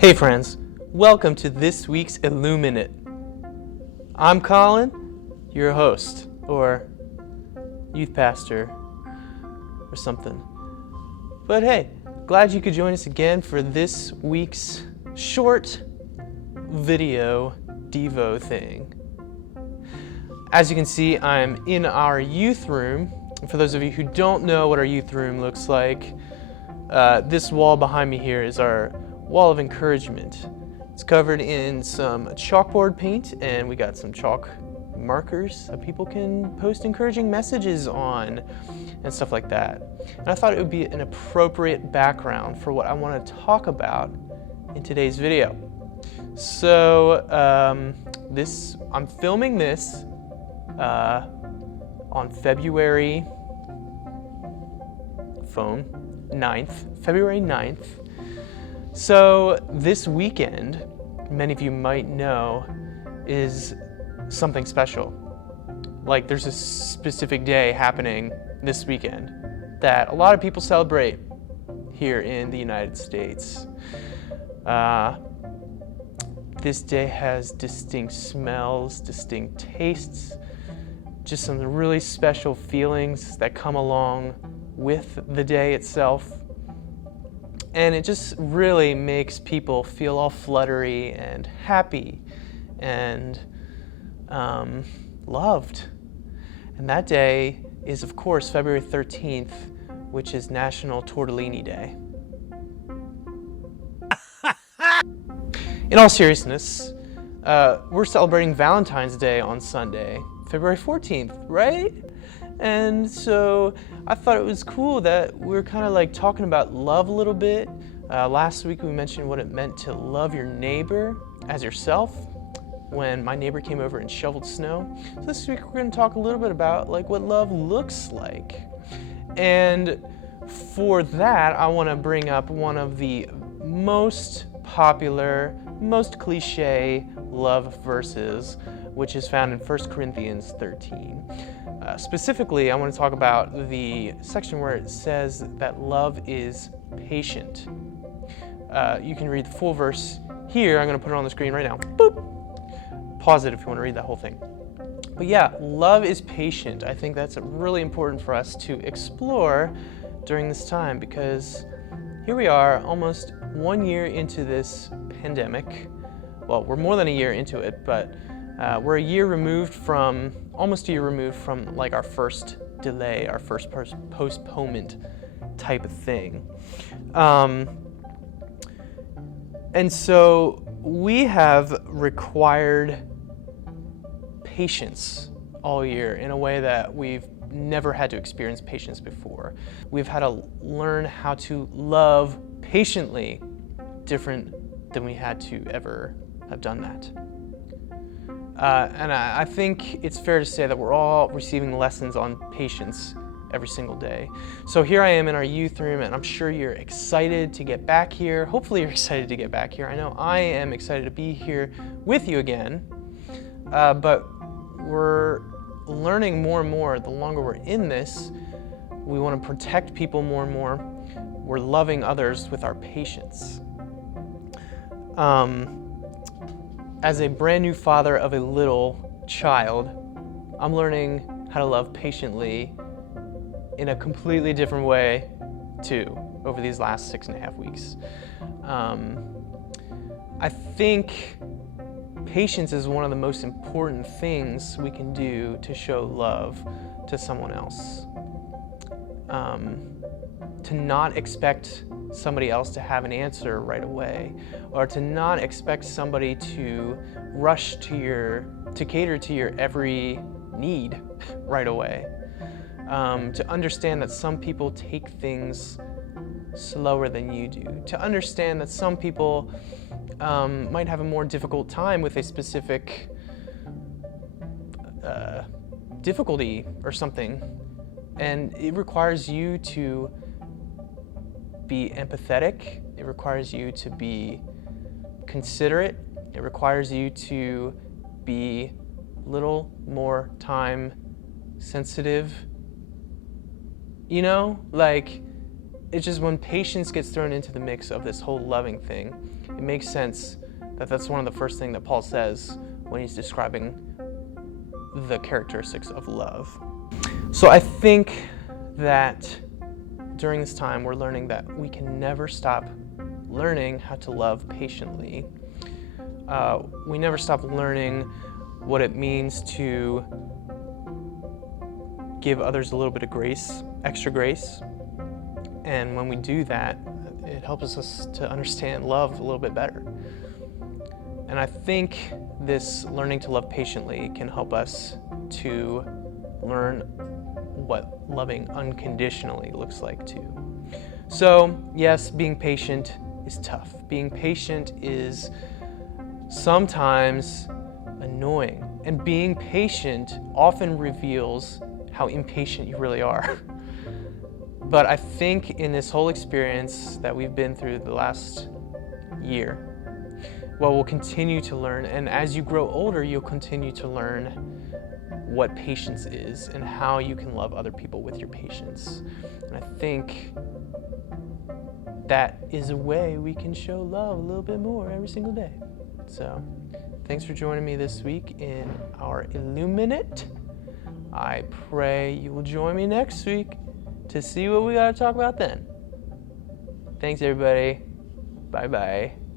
Hey friends, welcome to this week's IlluminUte. I'm Colin, your host, or youth pastor, or something. But hey, glad you could join us again for this week's short video Devo thing. As you can see, I'm in our youth room. For those of you who don't know what our youth room looks like, this wall behind me here is our wall of encouragement. It's covered in some chalkboard paint, and we got some chalk markers that people can post encouraging messages on and stuff like that. And I thought it would be an appropriate background for what I want to talk about in today's video. So I'm filming this on February 9th. So this weekend, many of you might know, is something special. Like there's a specific day happening this weekend that a lot of people celebrate here in the United States. This day has distinct smells, distinct tastes, just some really special feelings that come along with the day itself. And it just really makes people feel all fluttery and happy and loved. And that day is, of course, February 13th, which is National Tortellini Day. In all seriousness, we're celebrating Valentine's Day on Sunday, February 14th, right? And so I thought it was cool that we're kind of like talking about love a little bit. Last week we mentioned what it meant to love your neighbor as yourself when my neighbor came over and shoveled snow. So this week we're going to talk a little bit about like what love looks like. And for that, I want to bring up one of the most popular, most cliche love verses, which is found in 1 Corinthians 13. Specifically, I want to talk about the section where it says that love is patient. You can read the full verse here. I'm going to put it on the screen right now. Boop. Pause it if you want to read that whole thing. But yeah, love is patient. I think that's really important for us to explore during this time, because here we are almost 1 year into this pandemic. Well, we're more than a year into it, but we're almost a year removed from like our first delay, our first postponement type of thing. And so we have required patience all year in a way that we've never had to experience patience before. We've had to learn how to love patiently, different than we had to ever have done that. And I think it's fair to say that we're all receiving lessons on patience every single day. So here I am in our youth room, and I'm sure you're excited to get back here. Hopefully you're excited to get back here. I know I am excited to be here with you again. But we're learning more and more the longer we're in this. We want to protect people more and more. We're loving others with our patience. As a brand new father of a little child, I'm learning how to love patiently in a completely different way too over these last 6.5 weeks. I think patience is one of the most important things we can do to show love to someone else. To not expect somebody else to have an answer right away, or to not expect somebody to rush to cater to your every need right away. To understand that some people take things slower than you do. To understand that some people might have a more difficult time with a specific difficulty or something. And it requires you to be empathetic. It requires you to be considerate. It requires you to be a little more time sensitive. You know, like it's just when patience gets thrown into the mix of this whole loving thing, it makes sense that that's one of the first things that Paul says when he's describing the characteristics of love. So I think that during this time, we're learning that we can never stop learning how to love patiently. We never stop learning what it means to give others a little bit of grace, extra grace. And when we do that, it helps us to understand love a little bit better. And I think this learning to love patiently can help us to learn what loving unconditionally looks like too. So yes, being patient is tough. Being patient is sometimes annoying. And being patient often reveals how impatient you really are. But I think in this whole experience that we've been through the last year, well, we'll continue to learn, and as you grow older, you'll continue to learn what patience is and how you can love other people with your patience. And I think that is a way we can show love a little bit more every single day. So, thanks for joining me this week in our IlluminUte. I pray you will join me next week to see what we got to talk about then. Thanks, everybody. Bye-bye.